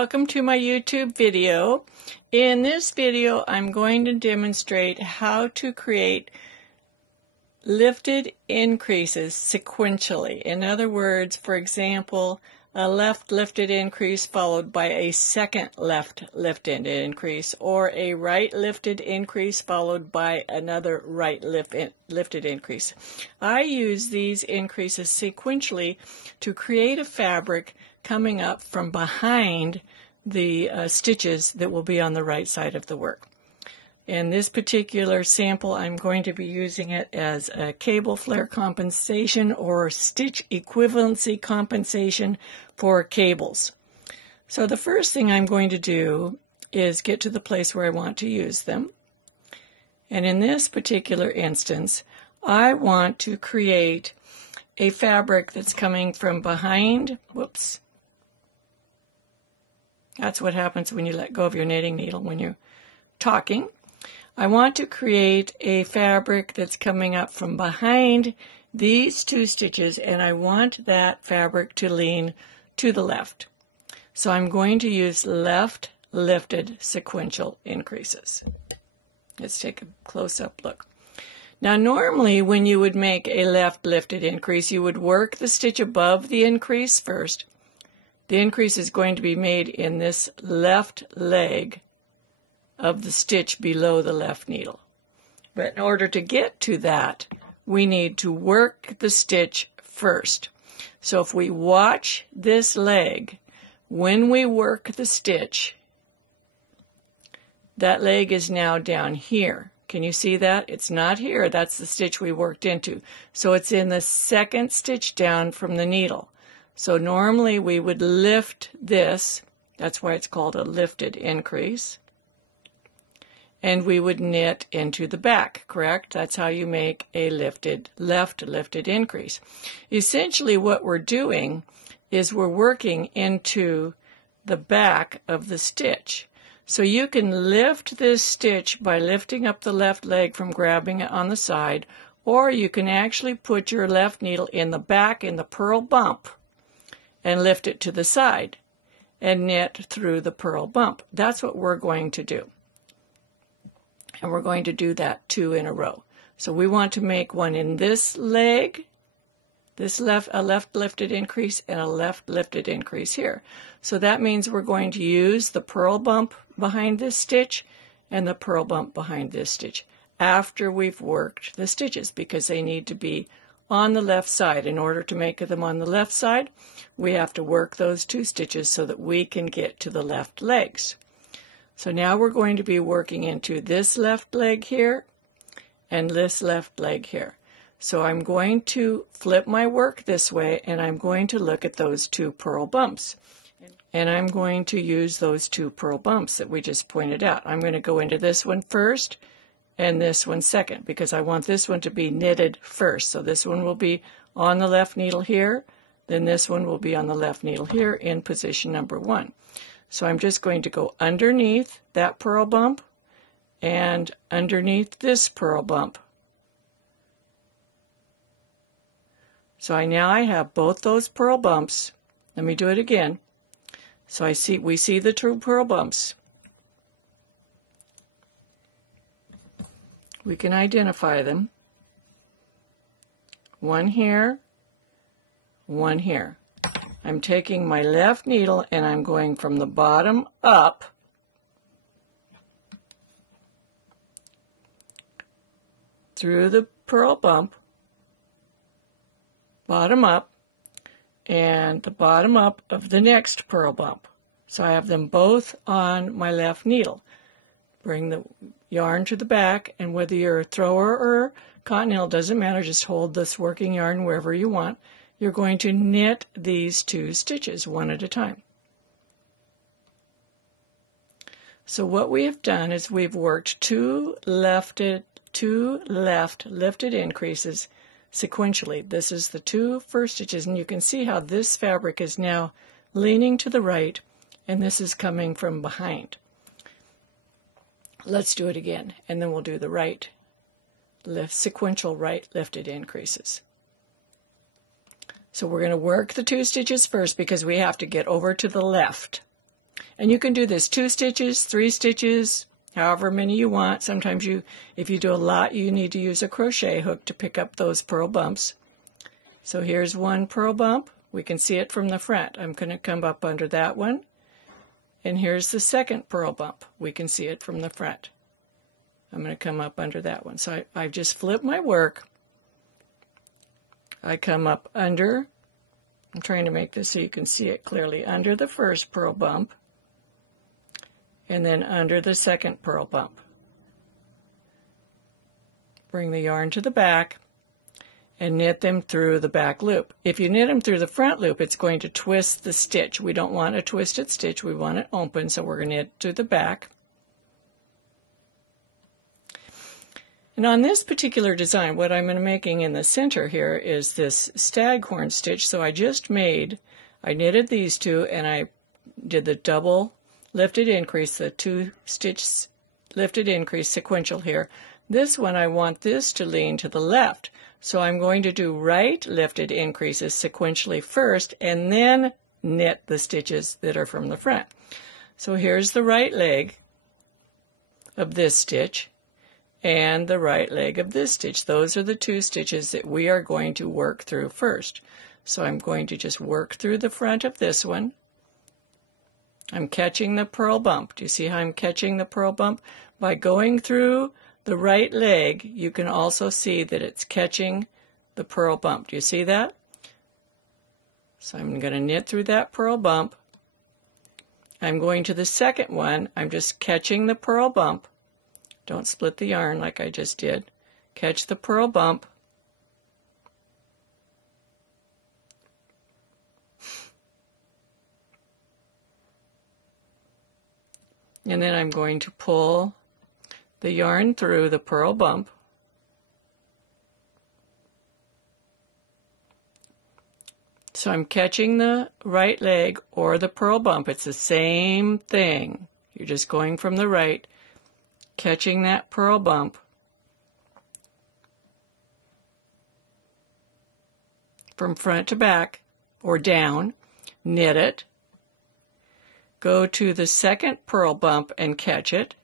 welcome to my YouTube video. In this video, I'm going to demonstrate how to create lifted increases sequentially. In other words, for example, a left lifted increase followed by a second left lifted increase, or a right lifted increase followed by another right lifted increase. I use these increases sequentially to create a fabric coming up from behind the stitches that will be on the right side of the work. In this particular sample, I'm going to be using it as a cable flare compensation or stitch equivalency compensation for cables. So the first thing I'm going to do is get to the place where I want to use them. And in this particular instance, I want to create a fabric that's coming from behind. Whoops. That's what happens when you let go of your knitting needle when you're talking. I want to create a fabric that's coming up from behind these two stitches, and I want that fabric to lean to the left. So I'm going to use left lifted sequential increases. Let's take a close-up look. Now normally when you would make a left lifted increase, you would work the stitch above the increase first. The increase is going to be made in this left leg of the stitch below the left needle. But in order to get to that, we need to work the stitch first. So if we watch this leg, when we work the stitch, that leg is now down here. Can you see that? It's not here. That's the stitch we worked into. So it's in the second stitch down from the needle. So normally we would lift this. That's why it's called a lifted increase. And we would knit into the back, correct? That's how you make a left lifted increase. Essentially what we're doing is we're working into the back of the stitch. So you can lift this stitch by lifting up the left leg from grabbing it on the side, or you can actually put your left needle in the back in the purl bump and lift it to the side and knit through the purl bump. That's what we're going to do. And we're going to do that 2 in a row. So we want to make one in this leg, a left lifted increase and a left lifted increase here. So that means we're going to use the purl bump behind this stitch and the purl bump behind this stitch after we've worked the stitches, because they need to be on the left side. In order to make them on the left side, we have to work those 2 stitches so that we can get to the left legs. So now we're going to be working into this left leg here and this left leg here. So I'm going to flip my work this way, and I'm going to look at those 2 purl bumps. And I'm going to use those 2 purl bumps that we just pointed out. I'm going to go into this one first and this one second, because I want this one to be knitted first. So this one will be on the left needle here, then this one will be on the left needle here in position number 1. So I'm just going to go underneath that purl bump and underneath this purl bump. So now I have both those purl bumps. Let me do it again. So we see the 2 purl bumps. We can identify them. One here, one here. I'm taking my left needle and I'm going from the bottom up through the purl bump, bottom up, and the bottom up of the next purl bump. So I have them both on my left needle. Bring the yarn to the back, and whether you're a thrower or cottonelle, doesn't matter, just hold this working yarn wherever you want. You're going to knit these 2 stitches one at a time. So what we have done is we've worked 2 left lifted increases sequentially. This is the 2 first stitches, and you can see how this fabric is now leaning to the right, and this is coming from behind. Let's do it again, and then we'll do the sequential right lifted increases. So we're going to work the 2 stitches first because we have to get over to the left. And you can do this 2 stitches, 3 stitches, however many you want. Sometimes if you do a lot, you need to use a crochet hook to pick up those purl bumps. So here's one purl bump. We can see it from the front. I'm going to come up under that one. And here's the second purl bump. We can see it from the front. I'm going to come up under that one. So I just flip my work. I come up under. I'm trying to make this so you can see it clearly. Under the first purl bump. And then under the second purl bump. Bring the yarn to the back and knit them through the back loop. If you knit them through the front loop, it's going to twist the stitch. We don't want a twisted stitch, we want it open, so we're going to knit to the back. And on this particular design, what I'm making in the center here is this staghorn stitch. So I knitted these two, and I did the double lifted increase, the 2 stitch lifted increase sequential here. This one, I want this to lean to the left. So I'm going to do right lifted increases sequentially first and then knit the stitches that are from the front. So here's the right leg of this stitch and the right leg of this stitch. Those are the 2 stitches that we are going to work through first. So I'm going to just work through the front of this one. I'm catching the purl bump. Do you see how I'm catching the purl bump? By going through the right leg, you can also see that it's catching the purl bump. Do you see that? So I'm going to knit through that purl bump. I'm going to the second one. I'm just catching the purl bump. Don't split the yarn like I just did. Catch the purl bump. And then I'm going to pull the yarn through the purl bump. So I'm catching the right leg or the purl bump. It's the same thing. You're just going from the right, catching that purl bump. From front to back or down, knit it. Go to the second purl bump and catch it.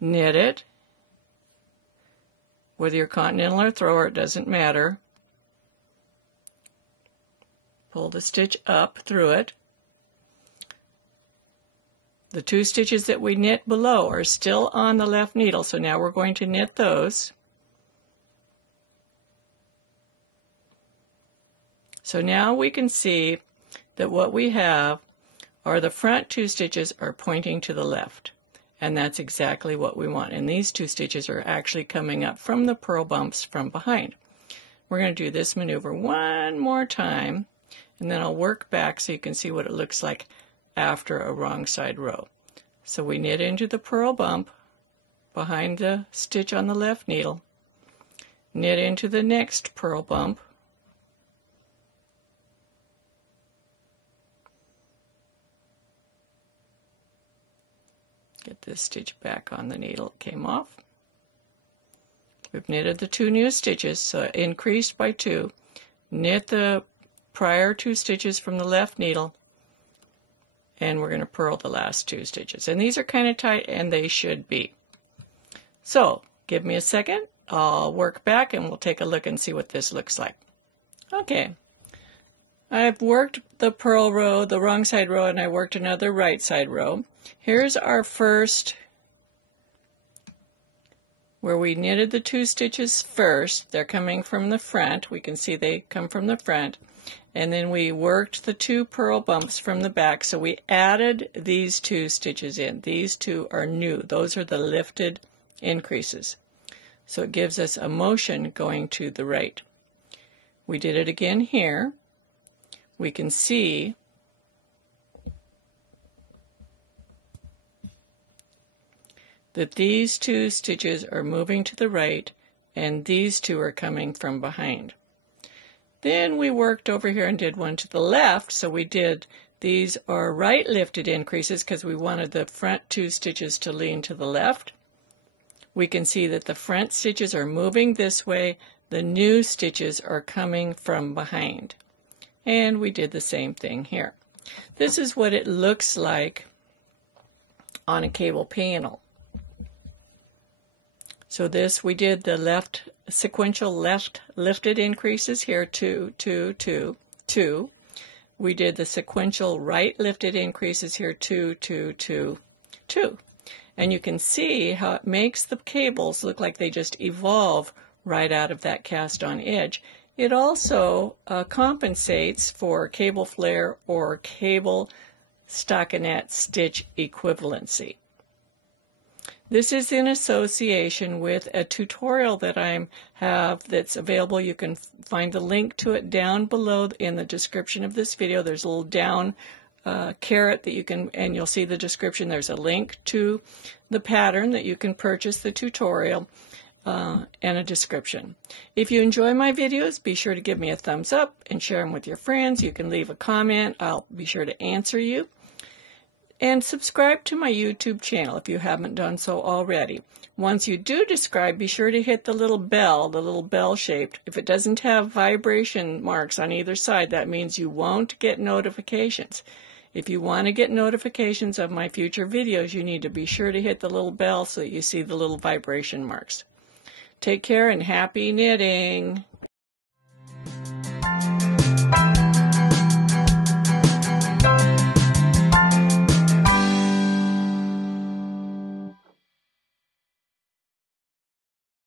Knit it. Whether you're continental or thrower, it doesn't matter. Pull the stitch up through it. The 2 stitches that we knit below are still on the left needle, so now we're going to knit those. So now we can see that what we have are the front 2 stitches are pointing to the left. And that's exactly what we want. And these 2 stitches are actually coming up from the purl bumps from behind. We're going to do this maneuver one more time, and then I'll work back so you can see what it looks like after a wrong side row. So we knit into the purl bump behind the stitch on the left needle, knit into the next purl bump, get this stitch back on the needle, it came off. We've knitted the 2 new stitches, so increased by 2. Knit the prior 2 stitches from the left needle, and we're going to purl the last 2 stitches. And these are kind of tight, and they should be. So give me a second. I'll work back, and we'll take a look and see what this looks like. Okay. I've worked the purl row, the wrong side row, and I worked another right side row. Here's our first, where we knitted the 2 stitches first. They're coming from the front. We can see they come from the front. And then we worked the 2 purl bumps from the back, so we added these 2 stitches in. These 2 are new. Those are the lifted increases. So it gives us a motion going to the right. We did it again here. We can see that these 2 stitches are moving to the right, and these 2 are coming from behind. Then we worked over here and did one to the left, so we did, these are right lifted increases because we wanted the front 2 stitches to lean to the left. We can see that the front stitches are moving this way, the new stitches are coming from behind. And we did the same thing here. This is what it looks like on a cable panel. So this, we did the sequential left lifted increases here, 2, 2, 2, 2. We did the sequential right lifted increases here, 2, 2, 2, 2. And you can see how it makes the cables look like they just evolve right out of that cast on edge. It also compensates for cable flare or cable stockinette stitch equivalency. This is in association with a tutorial that I have that's available. You can find the link to it down below in the description of this video. There's a little down caret that you can, and you'll see the description. There's a link to the pattern that you can purchase the tutorial and a description. If you enjoy my videos, be sure to give me a thumbs up and share them with your friends. You can leave a comment. I'll be sure to answer you. And subscribe to my YouTube channel if you haven't done so already. Once you do subscribe, be sure to hit the little bell shaped. If it doesn't have vibration marks on either side, that means you won't get notifications. If you want to get notifications of my future videos, you need to be sure to hit the little bell so that you see the little vibration marks. Take care and happy knitting!